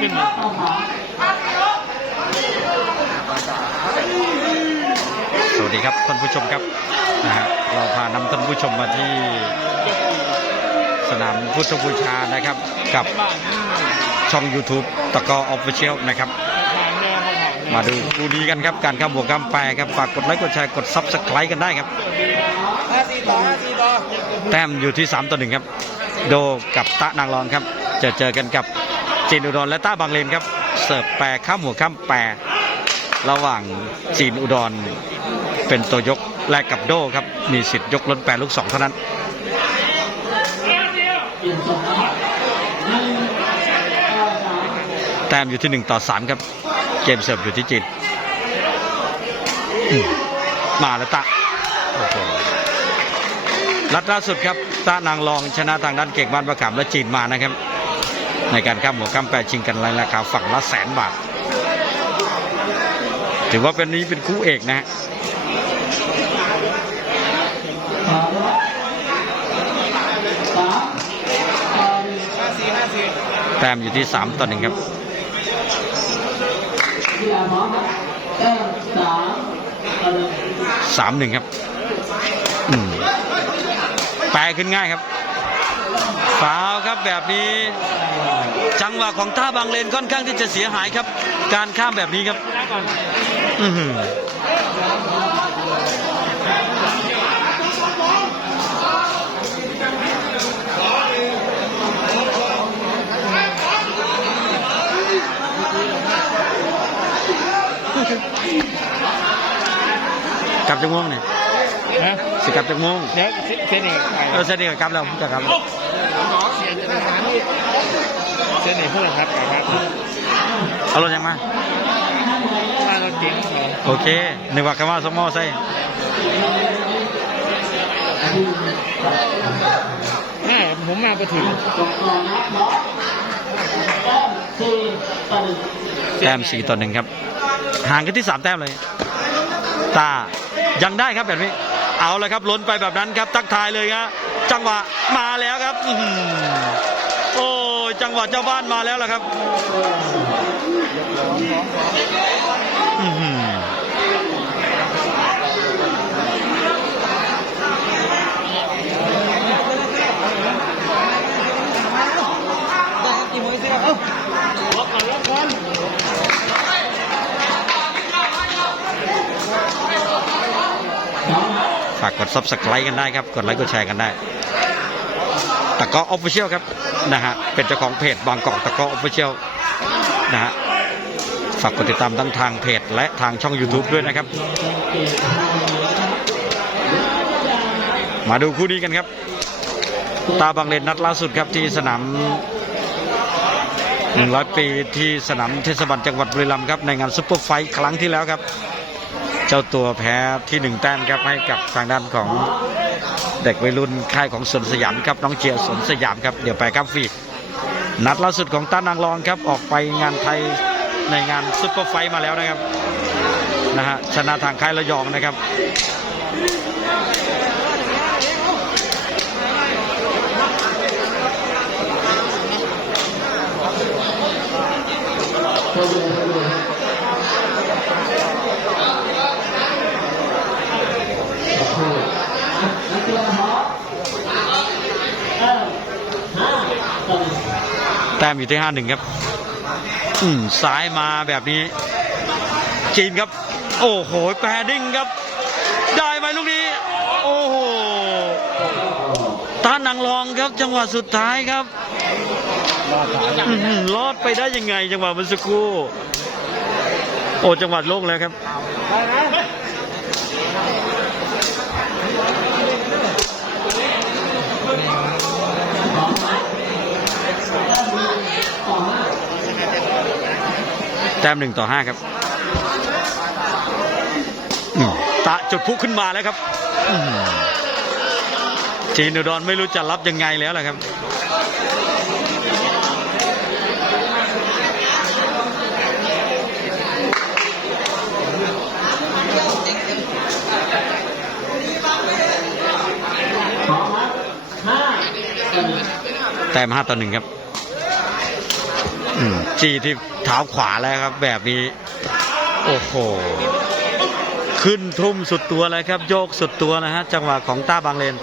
ขึ้นมาสวัสดีครับท่านผู้ชมครับนะฮะเราพานำท่านผู้ชมมาที่สนามพุทธบูชานะครับ กับช่อง YouTube ตะกอออฟฟิเชียลนะครับ มาดูคู่นี้กันครับ การข้ามบวกข้ามแปรครับฝากกดไลค์กดแชร์กดซับสไครต์กันได้ครับห้าสี่ต่อห้าสี่ต่อแต้มอยู่ที่ 3 ต่อหนึ่งครับ โดกับตะนางรองครับ จะเจอกันกับ จีนอุดรและต้าบางเลนครับ เสิร์ฟแปรข้ามหัวข้ามแปรระหว่างจีนอุดร เป็นตัวยกแลกกับโดครับ มีสิทธิ์ยกล้นแปรลูกสองเท่านั้นแต้มอยู่ที่ 1 ต่อ 3 ครับ เกมเสิร์ฟอยู่ที่จีนมาแล้วตะรัดล่าสุดครับตานางรองชนะทางด้านเก่งบ้านประขามและจีนมานะครับ ในการข้ามหัวข้ามแปรชิงกันในราคาฝั่งละแสนบาท ถือว่าเป็นนี้เป็นคู่เอกนะแต้มอยู่ที่ 3 ต่อหนึ่งครับสามหนึ่งครับแปลขึ้นง่ายครับ ฟาวล์ครับแบบนี้ จังหวะของท่าบางเลนค่อนข้างที่จะเสียหายครับ การข้ามแบบนี้ครับนะก่อนอื้อหือลับจากโมงเนี่ยฮะสิกลับจากโมงเดี๋ยวเส้นเอกไปเออเสด็จกลับแล้วผมจะกลับแล้ว เสียจะทหารนี่ เส้นเอกเพื่อนครับครับเอารถยังมามารถเก๋งเหรอโอเคนึกว่าคำว่าสมอใส่แม่ผมมาไปถึงแต้มสี่ต่อหนึ่งครับ ห่างกันที่สามแต้มเลย ตา ยังได้ครับแบบนี้ เอาเลยครับล้นไปแบบนั้นครับ ตักทายเลยครับจังหวะมาแล้วครับอื้อหือโอ้ย จังหวะเจ้าบ้านมาแล้วล่ะครับฝากกด subscribe กันได้ครับ กดไลค์กดแชร์กันได้ตะกอออฟฟิเชียลครับ นะฮะเป็นเจ้าของเพจบางกอกตะกอออฟฟิเชียลนะฮะฝากกดติดตามทั้งทางเพจและทางช่อง YouTube ด้วยนะครับ มาดูคู่นี้กันครับ ตาบางเลนนัดล่าสุดครับที่สนาม100 ปีที่สนามเทศบาลจังหวัดบุรีรัมย์ครับในงานซุปเปอร์ไฟท์ครั้งที่แล้วครับ เจ้าตัวแพ้ที่หนึ่งแต้มครับให้กับทางด้านของ เด็กวัยรุ่นค่ายของสวนสยามครับน้องเจียสวนสยามครับเดี๋ยวไปครับฟีนัดล่าสุดของต้านางรองครับออกไปงานไทยในงานซุปเปอร์ไฟมาแล้วนะครับนะฮะชนะทางค่ายระยองนะครับ แต้มอยู่ที่ห้าหนึ่งครับ อืมซ้ายมาแบบนี้ จีนครับ โอ้โห แปรดิ้งครับ ได้ไหมลูกนี้ โอ้โหต้านนางรองครับจังหวะสุดท้ายครับอื้อหือรอดไปได้ยังไง จังหวะมันสักครู่ โอ้จังหวะโล่งแล้วครับ แต้มหนึ่งต่อห้าครับตะจุดพุขึ้นมาแล้วครับจีนอุดรไม่รู้จะรับยังไงแล้วล่ะครับแต้มห้าต่อหนึ่งครับ จี้ที่เท้าขวาแล้วครับ แบบนี้ โอ้โห ขึ้นทุ่มสุดตัวเลยครับ โยกสุดตัวนะฮะ จังหวะของต้าบางเลน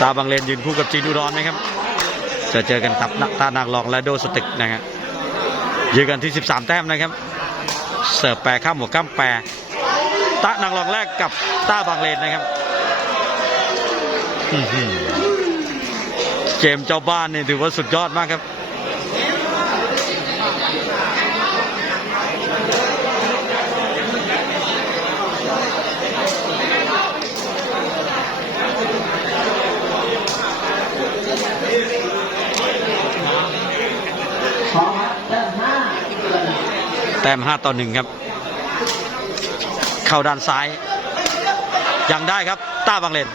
ตาบางเลนยืนคู่กับจีนอุดรนะครับ จะเจอกันกับนักตานางรองและโดสตึกนะครับยืนกันที่ 13 แต้มนะครับ เสิร์ฟแปรข้ามหัวข้ามแปรตานางรองแรกกับต้าบางเลนนะครับอื เกมเจ้าบ้านนี่ถือว่าสุดยอดมากครับแต้ม5ต่อ1ครับ เข้าด้านซ้าย ยังได้ครับ ต้าบางเลน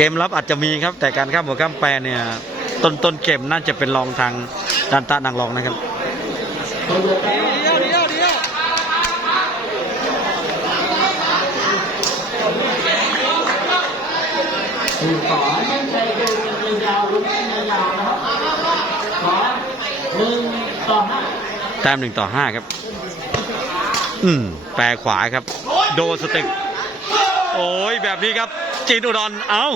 กมรับอาจจะมีครับ แต่การข้ามหัวข้ามแปรเนี่ยต้นต้นเกมน่าจะเป็นรองทางด้านต้านางรองนะครับขอให้ใจดูกันยาวๆลุ้นกันยาวๆนะครับขอหนึ่งต่อห้าแต้มหนึ่งต่อห้าครับ อืม แปรขวาครับ โดนสตึก โอ้ยแบบนี้ครับ จีนอุดรเอา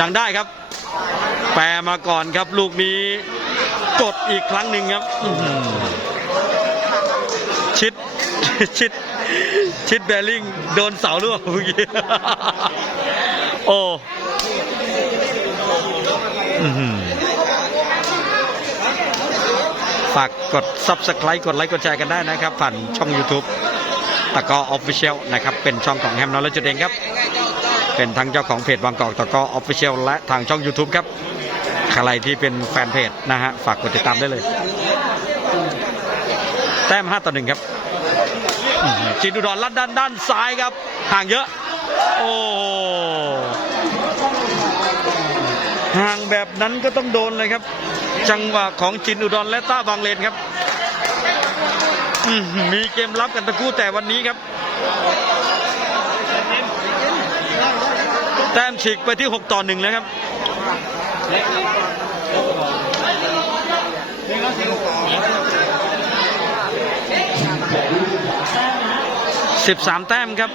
ยังได้ครับ แปรมาก่อนครับ ลูกนี้กดอีกครั้งหนึ่งครับชิดชิดชิดแบริ่งโดนเสารือเปล่าเมื่อกี้โอ้อื้อหือฝากกด Subscribe กดไลค์กดแชร์กันได้นะครับ ผ่านช่อง YouTube ตะกอออฟฟิเชียลนะครับ เป็นช่องของแฮมนอลและจุดเองครับ เป็นทั้งเจ้าของเพจบางกอกตะกอออฟฟิเชียลและทางช่อง YouTube ครับ ใครที่เป็นแฟนเพจนะฮะ ฝากกดติดตามได้เลย แต้ม 5 ต่อ 1 ครับจินดุดอนลัดด้านด้านซ้ายครับ ห่างเยอะ โอ้ห่างแบบนั้นก็ต้องโดนเลยครับ จังหวะของจินอุดรและต้าบางเลนครับ มีเกมรับกันตะกู้แต่วันนี้ครับ แต้มฉีกไปที่ 6 ต่อ1แล้วครับ13แต้มครับ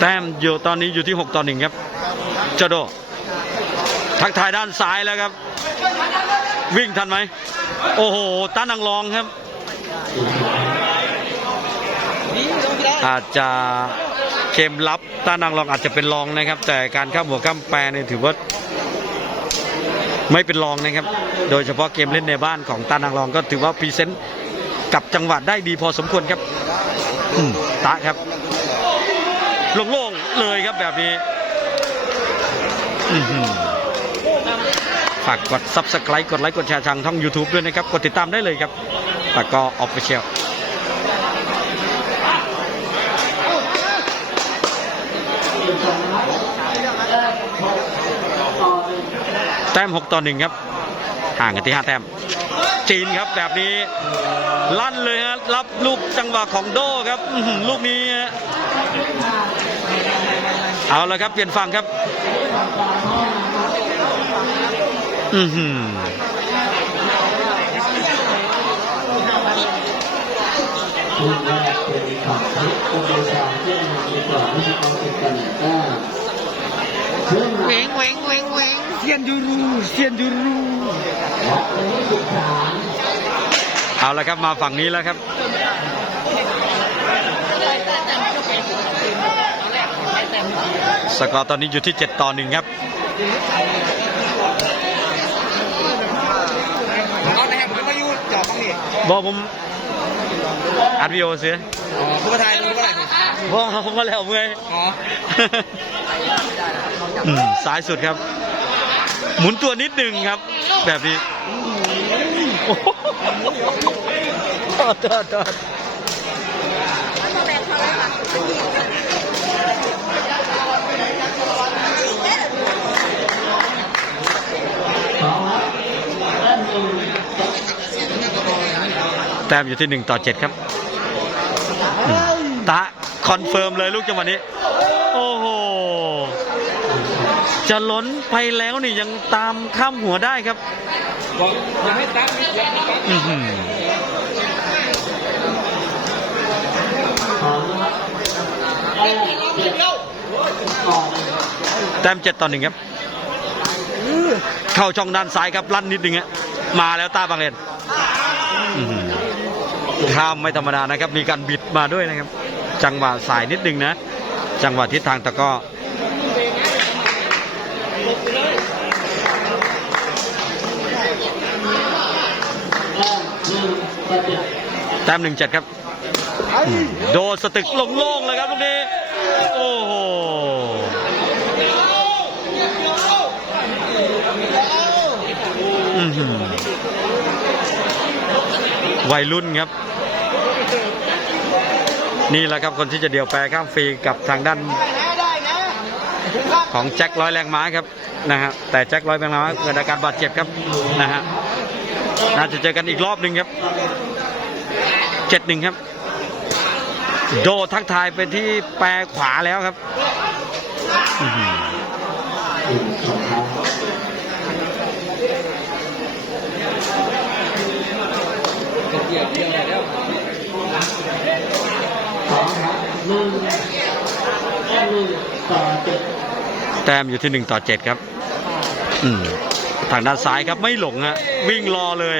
แต้มอยู่ตอนนี้อยู่ที่ 6 ต่อ1ครับเจาโด ทักทายด้านซ้ายแล้วครับ วิ่งทันไหม โอ้โหต้านังรองครับ อาจจะเกมรับต้านังรองอาจจะเป็นรองนะครับ แต่การข้ามหัวข้ามแปรเนี่ยถือว่าไม่เป็นรองนะครับ โดยเฉพาะเกมเล่นในบ้านของต้านังรองก็ถือว่าพรีเซนต์กับจังหวะได้ดีพอสมควรครับตะครับโล่งๆเลยครับแบบนี้ฝากกด subscribe กดไลค์กดแชร์ทางช่อง YouTube ด้วยนะครับ กดติดตามได้เลยครับแต่ก็ official แต้ม 6 ต่อ 1 ครับ ห่างกันที่ 5 แต้ม จีนครับแบบนี้ ลั่นเลยฮะรับลูกจังหวะของโดครับอื้อหือลูกนี้ฮะเอาละครับเปลี่ยนฝั่งครับอือหือคู่แรกเป็นของเพชรโปรโมชั่นเพื่อนมาดีกว่าที่เขาติดกันก็เพื่อนมาเวงเวงเวงเวงเซียนยูรูเซียนยูรูวัดเป็นที่สิบสามเอาละครับมาฝั่งนี้แล้วครับสกอร์ตอนนี้อยู่ที่ 7 ต่อ1ครับเอาแนบมาอยู่จอบบ้างนี่บอกผมอัดวิดีโอเสียอ๋อคุณประธานรู้เท่าไหร่นี่บอกผมมาแล้วเมื่อยอ๋ออืมซ้ายสุดครับ หมุนตัวนิดหนึ่งครับ แบบนี้โอ้โหโทษโทษโทษสองครับแต้มหนึ่งต้มอยู่ที่1ต่อ7ครับ ตะ คอนเฟิร์มเลยลูกจังหวะนี้ โอ้โห จะล้นไปแล้วนี่ยังตามข้ามหัวได้ครับบอกอย่าให้ตั้งอย่าให้ตั้งอื้อหือพร้อมนะครับแต้มเจ็ดต่อหนึ่งแต้มเจ็ดต่อหนึ่งครับ เข้าช่องด้านซ้ายครับลั่นนิดนึงฮะมาแล้วตาบางเลนข้ามไม่ธรรมดานะครับ มีการบิดมาด้วยนะครับ จังหวะสายนิดนึงนะ จังหวะทิศทางตะก้อ แต้มหนึ่งต่อเจ็ดแต้มหนึ่งเจ็ดครับ โดนสตึกโล่งๆเลยครับลูกนี้ โอ้โหอื้อหือวัยรุ่นครับ นี่แหละครับคนที่จะเดี่ยวแปรข้ามฟรีกับทางด้าน ของแจ็คร้อยแรงม้าครับนะฮะแต่แจ็คร้อยแรงม้าเกิดอาการบาดเจ็บครับนะฮะน่าจะเจอกันอีกรอบหนึ่งครับ เจ็ดหนึ่งครับ โดทักทายไปที่แปรขวาแล้วครับแต้มอยู่ที่หนึ่งต่อเจ็ดครับทางด้านซ้ายครับไม่หลงฮะวิ่งรอเลย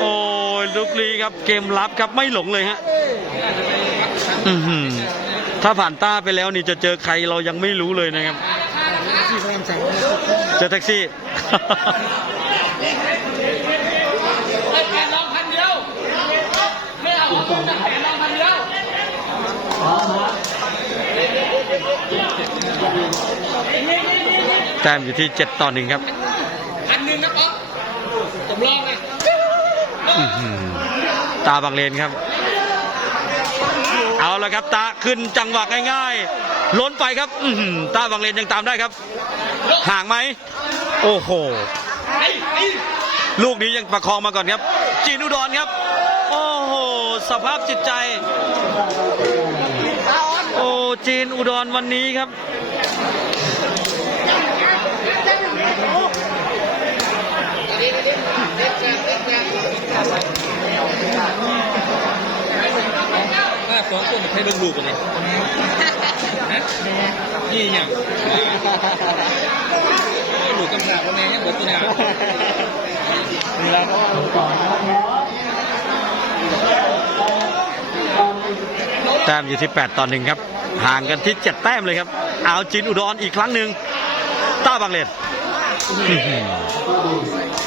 โอ้ย ลูกลีครับเกมรับครับไม่หลงเลยฮะถ้าผ่านต้าไปแล้วนี่จะเจอใครเรายังไม่รู้เลยนะครับเจอแท็กซี่อีกสองครับพร้อมครับเจ็ดต่อหนึ่งแต้มอยู่ที่เจ็ดต่อหนึ่งครับอันหนึ่งนะป๊อผมลองนะอื้อหือ ตาบางเลนครับ เอาละครับ ตาขึ้นจังหวะง่ายๆ ล้นไปครับอื้อหือตาบางเลนยังตามได้ครับ ห่างไหม โอ้โห ลูกนี้ยังประคองมาก่อนครับ จีนุดรครับ โอ้โห สภาพจิตใจ โอ้จีนอุดรวันนี้ครับ ถ้าสองคนให้เบิ่งลูกกันเลยฮะนี่อย่างลูกกำลังว่าแม่ยังเบิดตัวหน้านี่แล้วต่อนะครับพร้อมต่อหนึ่งแต้มอยู่ที่ 8 ต่อหนึ่งครับ ห่างกันที่ 7 แต้มเลยครับ เอาจีนอุดรอีกครั้งหนึ่งต้าบางเลนอื้อหือ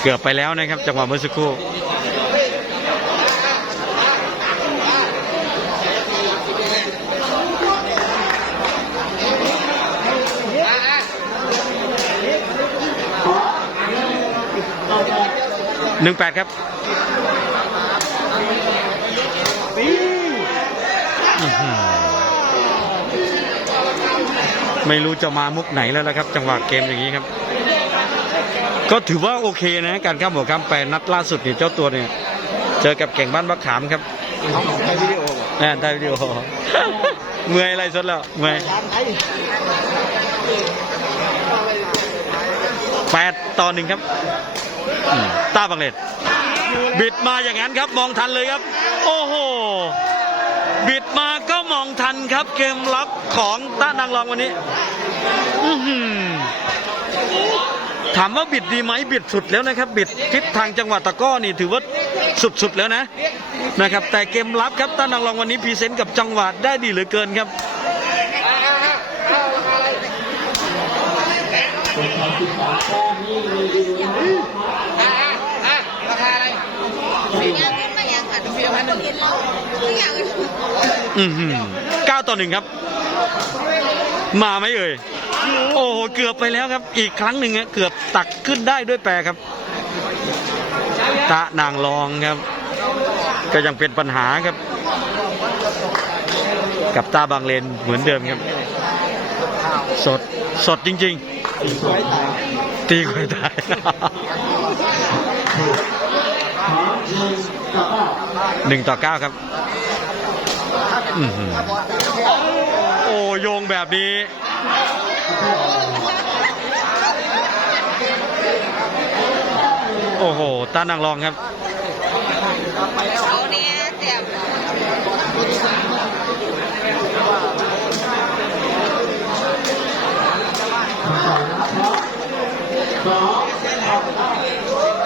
เกือบไปแล้วนะครับ จังหวะเมื่อสักครู่หนึ่งแปดครับไม่รู้จะมามุกไหนแล้วนะครับ จังหวะเกมอย่างนี้ครับ ก็ถือว่าโอเคนะ การข้ามหัวข้ามแปรนัดล่าสุดเนี่ยเจ้าตัวเนี่ยเจอกับเก่งบ้านบักขามครับใช้วิดีโอแน่ได้วิดีโอเมื่อยอะไรสดแล้วเมื่อยแปดต่อหนึ่งครับอืมต้าบังเลดบิดมาอย่างนั้นครับมองทันเลยครับ โอ้โหบิดมาก็มองทันครับเกมรับของต้านางรองวันนี้อื้อหือ ถามว่าบิดดีไหมบิดสุดแล้วนะครับ บิดทิศทางจังหวะตะกร้อนี่ถือว่าสุดๆแล้วนะนะครับ แต่เกมรับครับต้านางรองวันนี้พรีเซนต์กับจังหวะได้ดีเหลือเกินครับเป็นของสิบสามแต้มนี่รีวิวนะครับราคาอะไรอือหือเก้าต่อหนึ่งครับ มาไหมเอ่ย โอ้โหเกือบไปแล้วครับ อีกครั้งหนึ่งเกือบตักขึ้นได้ด้วยแปรครับ ตะนางรองครับ ก็ยังเป็นปัญหาครับ กับตาบางเลนเหมือนเดิมครับ สดสดจริง ๆ ตีควายตายหนึ่งต่อเก้าครับโอ้โยงแบบนี้ โอ้โหต้านางรองครับเขาเนี่ยเสียบ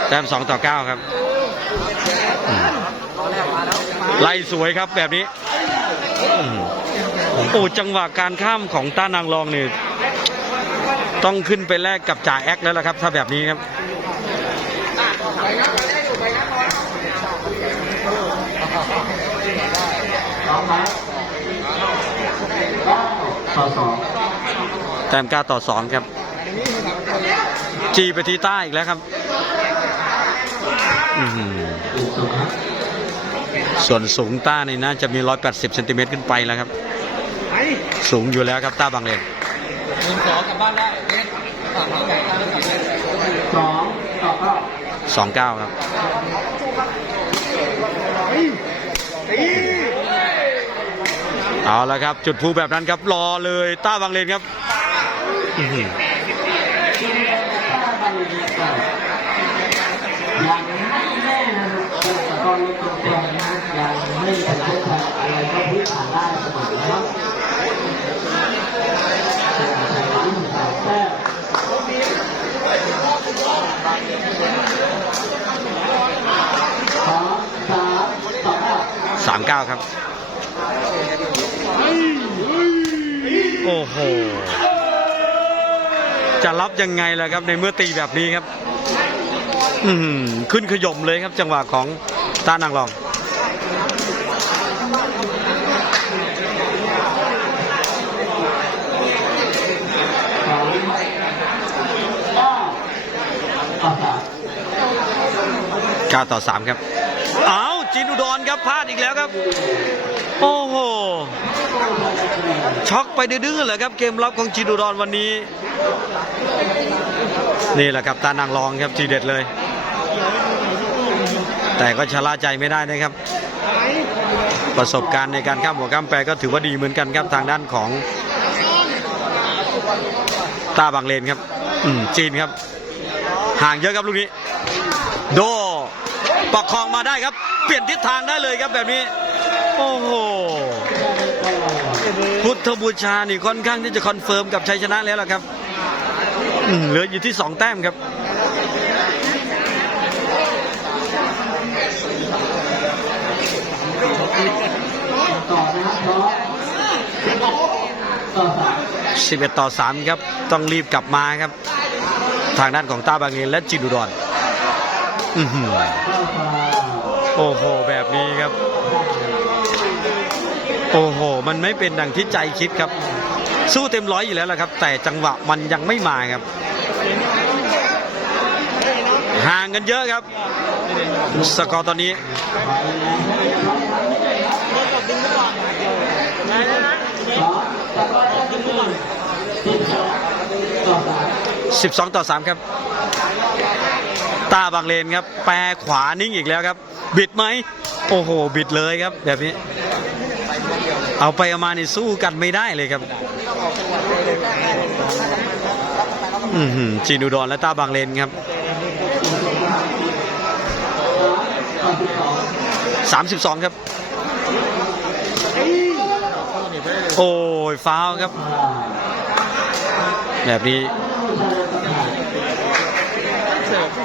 แต้มสองต่อเก้าครับ ไล่สวยครับแบบนี้ โอ้จังหวะการข้ามของต้านางรองเนี่ย ต้องขึ้นไปแลกกับจ่าแอคแล้วล่ะครับ ถ้าแบบนี้ครับต่อสองแต้มเก้าต่อสองครับ จีไปที่ใต้อีกแล้วครับส่วนสูงต้านี่น่าจะมี 180เซนติเมตรขึ้นไปแล้วครับ สูงอยู่แล้วครับต้าบางเลน สองกลับบ้านได้เล่นฝากเขาแบบนั้นกับเล่นสองต่อเก้าสองเก้าครับเอาละครับ จุดพูแบบนั้นครับรอเลยต้าบางเลนครับอื้อหือ ยังไม่แน่นะครับแต่ก็ลดตรงๆนะยังไม่ถึงเส้นทางอะไรก็พลิกผ่านได้เสมอนะครับแต่ในที่สามแต้มสองสามต่อเก้า สามเก้าครับ โอ้โห จะรับยังไงล่ะครับในเมื่อตีแบบนี้ครับ อืมขึ้นขย่มเลยครับจังหวะของต้านางรองเก้าต่อสาม9ต่อ 3 ครับเอา จินอุดรครับพลาดอีกแล้วครับ โอ้โหช็อกไปดื้อๆเลยครับเกมรับของจินอุดรวันนี้ นี่แหละครับตานางรองครับทีเด็ดเลย แต่ก็ชะล่าใจไม่ได้นะครับ ประสบการณ์ในการข้ามหัวข้ามแปรก็ถือว่าดีเหมือนกันครับทางด้านของตาบางเลนครับจีนครับ ห่างเยอะครับลูกนี้ ประคองมาได้ครับ เปลี่ยนทิศทางได้เลยครับแบบนี้ โอ้โหพุทธบูชานี่ค่อนข้างที่จะคอนเฟิร์มกับชัยชนะแล้วล่ะครับอืมเหลืออยู่ที่สองแต้มครับต่อนะครับพร้อมต่อสามครับ ต้องรีบกลับมาครับ ทางด้านของต้าบางเลนและจินอุดอื้อหือเข้าฟาว โอ้โห แบบนี้ครับ โอ้โห มันไม่เป็นดังที่ใจคิดครับ สู้เต็มร้อยอยู่แล้วละครับ แต่จังหวะมันยังไม่มาครับ ห่างกันเยอะครับ สกอร์ตอนนี้สิบสองต่อสามครับ ตาบางเลนครับ แปรขวานิ่งอีกแล้วครับ บิดไหม โอ้โห บิดเลยครับ แบบนี้ เอาไปเอามานี่สู้กันไม่ได้เลยครับอือหือจีนูดอนและตาบางเลนครับสามสิบสอง32ครับ โอ้ย ฟาวครับ แบบนี้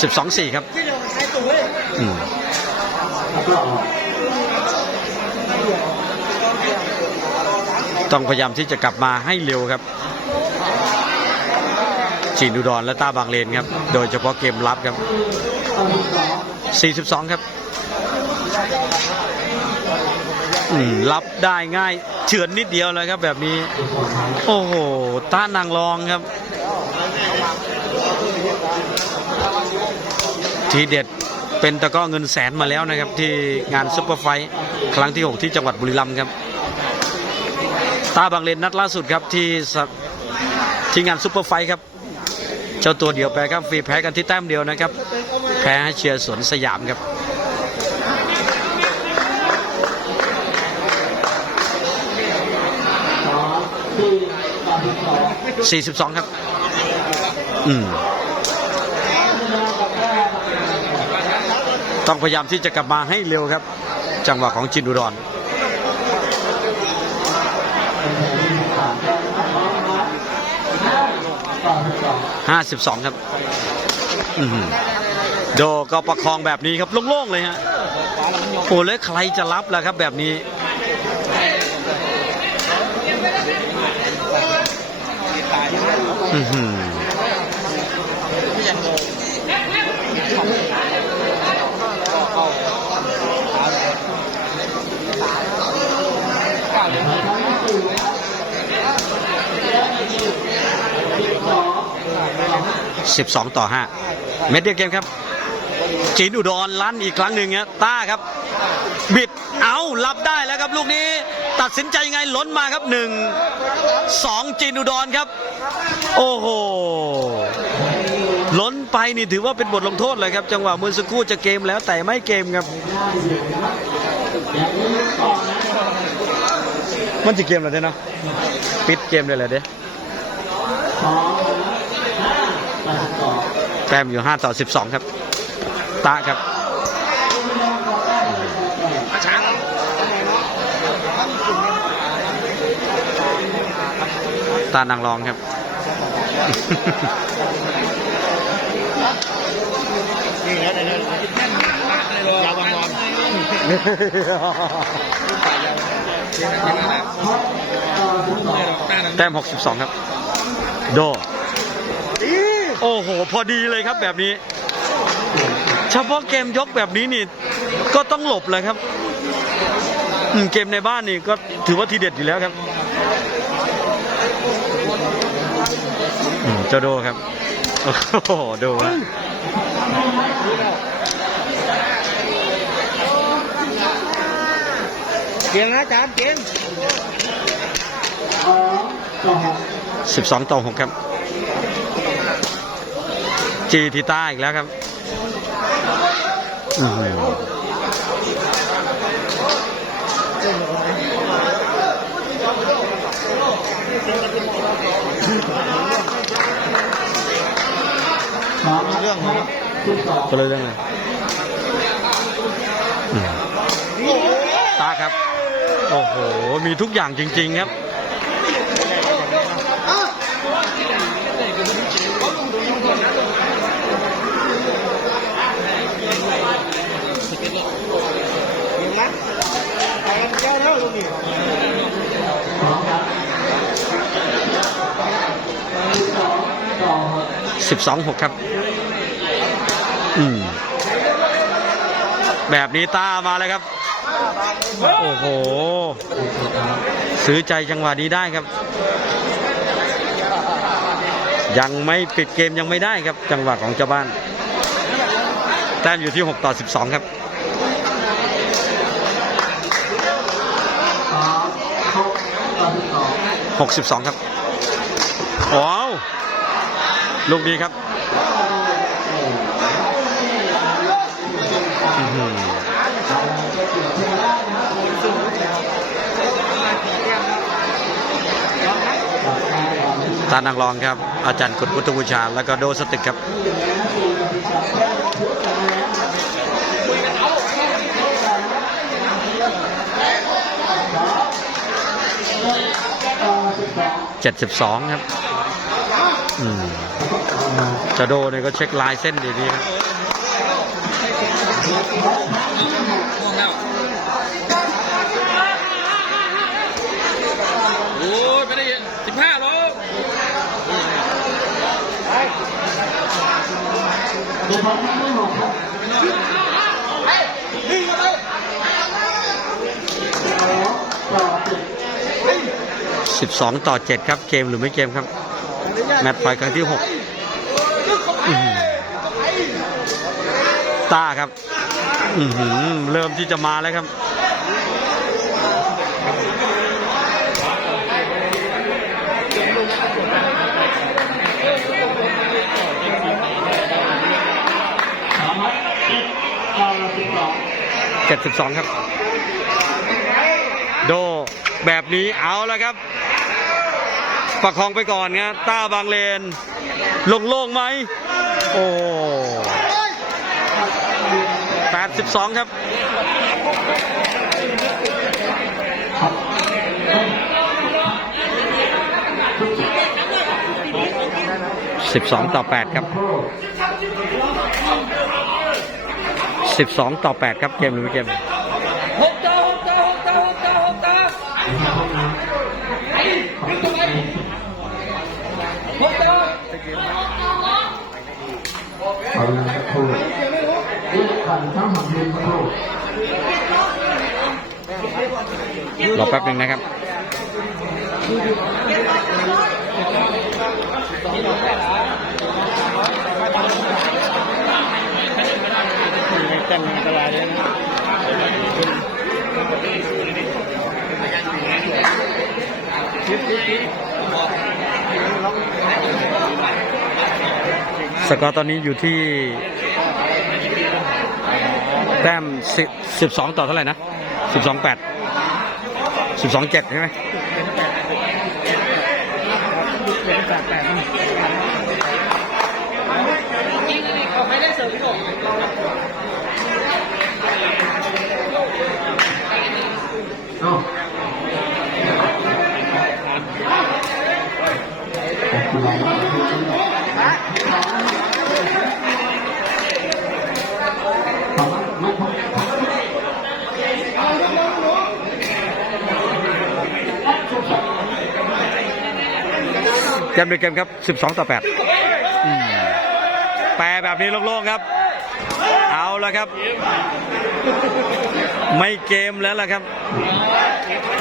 12 4ครับอืมต้องพยายามที่จะกลับมาให้เร็วครับจีนอุดรและต้าบางเลนครับ โดยเฉพาะเกมรับครับ 42 ครับอืมรับได้ง่ายเฉือนนิดเดียวเลยครับแบบนี้ โอ้โห ต้านางรองครับ ทีเด็ดเป็นตะก้อเงินแสนมาแล้วนะครับ ที่งานซุปเปอร์ไฟท์ครั้งที่ 6 ที่จังหวัดบุรีรัมย์ครับ ตาบางเลนนัดล่าสุดครับที่ที่งานซุปเปอร์ไฟท์ครับ เจ้าตัวเดียวแพ้ครับฟรีแพ้กันที่แต้มเดียวนะครับ แพ้ให้เชียร์สวนสยามครับ42ครับ อืม ต้องพยายามที่จะกลับมาให้เร็วครับ จังหวะของจินอุดร52ครับสอือหือโดก็ประคองแบบนี้ครับโล่งๆเลยฮะโอ้แล้วใครจะรับล่ะครับแบบนี้อือหือ สิบสองต่อห้าเม็ดเดียวเกมครับ จีนอุดรลั่นอีกครั้งหนึ่งฮะต้าครับ บิดเอารับได้แล้วครับลูกนี้ตัดสินใจยังไงล้นมาครับหนึ่งสองจีนอุดรครับ โอ้โหล้นไปนี่ถือว่าเป็นบทลงโทษเลยครับ จังหวะเมื่อสักครู่จะเกมแล้วแต่ไม่เกมครับ มันจะเกมเหรอเด้เนาะปิดเกมเลยเหรอเด้ แต้มอยู่ 5 ต่อ 12 ครับตาครับตานางรองครับยาวบางบอลแต้ม 62 ครับ โด โอ้โห พอดีเลยครับแบบนี้ เฉพาะเกมยกแบบนี้นี่ ก็ต้องหลบเลยครับอืมเกมในบ้านนี่ก็ถือว่าทีเด็ดอยู่แล้วครับอืมเจ้าโดครับ โอ้โหโดฮะเกมนะจานเกมสิบสองต่อหกครับ จีทีต้าอีกแล้วครับอื้อหือก็เลยเรื่องอะไรตาครับ โอ้โห มีทุกอย่างจริง ๆ ครับ สิบสองหกครับ อืม แบบนี้ตามาเลยครับ โอ้โห ซื้อใจจังหวะนี้ได้ครับ ยังไม่ปิดเกมยังไม่ได้ครับ จังหวะของเจ้าบ้าน แต้มอยู่ที่ 6 ต่อ 12 ครับ 62 ครับว้าวลูกดีครับอื้อหือตานางรองครับ อาจารย์กฎพุทธบูชา แล้วก็โดสตึกครับ เจ็ดสิบสองครับจะโดเนี่ยก็เช็คลายเส้นดีๆครับโอ้ยไม่ได้สิบห้าหรอกข 12 ต่อ 7 ครับ เกมหรือไม่เกมครับ แมตช์พอยครั้งที่6อื้อหือต้าครับเริ่มที่จะมาแล้วครับเจ็ดสิบสองครับ โดแบบนี้เอาแล้วครับ ประคองไปก่อนครับต้าบางเลน ลงโล่งไหม โอ้82ครับ12ต่อ8ครับ12ต่อ8ครับเกมหรือไม่เกมหกต่อหกต่อหกต่อหกต่อหกต่อ หกต่อเอาเวลาสักครู่อีกขันทั้งหมดเรียนสักครู่รอแป๊บหนึ่งนะครับ สกอร์ตอนนี้อยู่ที่ แต้ม10 12ต่อเท่าไหร่นะ12 8 12 7ใช่ไหม เกมเป็นเกมครับ 12 ต่อ8อืมแปรแบบนี้โล่งๆครับ เอาแล้วครับ ไม่เกมแล้วล่ะครับอื้อหื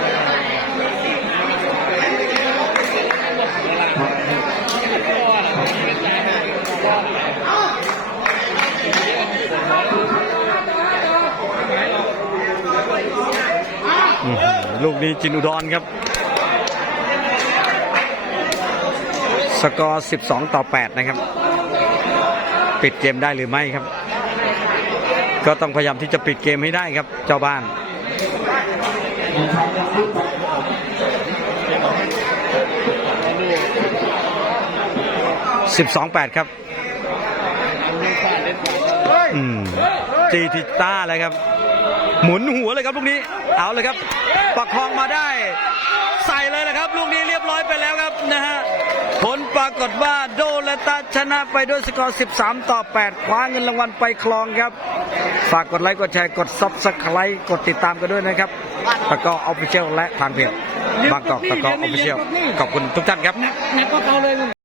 อ ลูกนี้จินอุดรครับ สกอร์ 12 ต่อ 8 นะครับ ปิดเกมได้หรือไม่ครับ ก็ต้องพยายามที่จะปิดเกมให้ได้ครับ เจ้าบ้าน12 8ครับจีทิต้าเลยครับ หมุนหัวเลยครับลูกนี้ เอาเลยครับประคองมาได้ ใส่เลยนะครับ ลูกนี้เรียบร้อยไปแล้วครับนะฮะผลปรากฏว่าโดเลตาชนะไปด้วยสกอร์ 13 ต่อ 8 คว้าเงินรางวัลไปครองครับ ฝากกดไลค์กดแชร์กดซับสไครต์กดติดตามกันด้วยนะครับตะกอออฟฟิเชียลและทางเพจบางกอกตะกอออฟฟิเชียลขอบคุณทุกท่านครับ